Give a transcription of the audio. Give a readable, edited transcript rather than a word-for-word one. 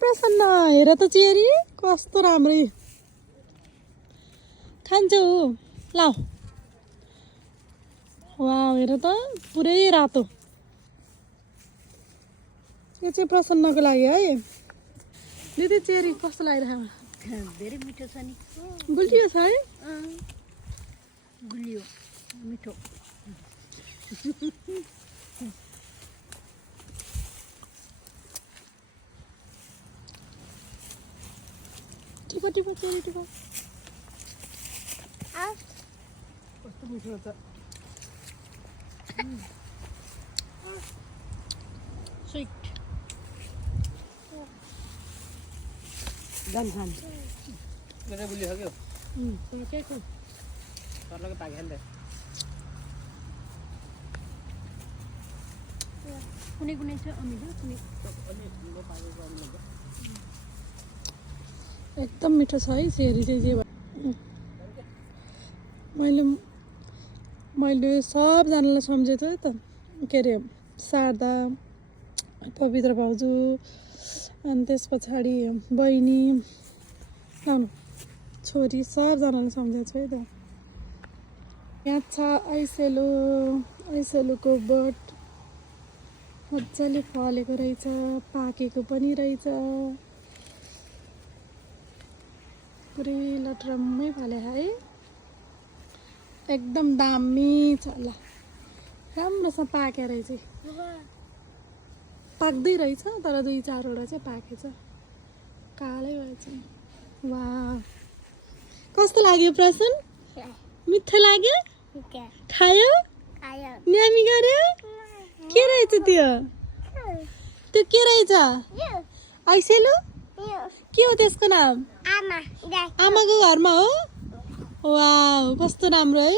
प्रसन्न हेर त चेरी कस्तो राम्रो खान्छौ लाऊ वाउ हेर त पुरै रातो यो चाहिँ प्रसन्नको लागि है दिदी चेरी कस्तो लागिरहेको धेरै मिठो छ नि गुलियो छ है गुलियो मिठो टिपो टिपो चेरी टिपो कस्तो मिठो छ स्वीट दाम खान मेरे बुली हो गयो के को सरलको पाके हाल्दे कुनै कुनै चाहिँ अमिलो कुनै एकदम मिठो छ है चेरी चाहिँ जे मैले सबजनालाई सम्झेको थिएँ त के अरे शारदा पवित्र भाउजू अनि त्यस पछाडि बहिनी लाउनु छोरी सबजनालाई सम्झेको छु है त यहाँ छ ऐसेलुको बट मजाले फलेको रहेछ पाकेको पनि रहेछ पुरै लटरम्मै फले है एकदम दामी छ ल राम्रोसँग पाके रहेछ पाक्दै रहेछ तर 2-4वटा चाहिँ पाकेछ कालै भएछ वा कस्तो लाग्यो प्रसन मिठो लाग्यो खायो न्यामी गर्यो के रहेछ त्यो के रहेछ ऐसेलु के हो त्यसको नाम आमाको घरमा हो वाउ कस्तो राम्रो है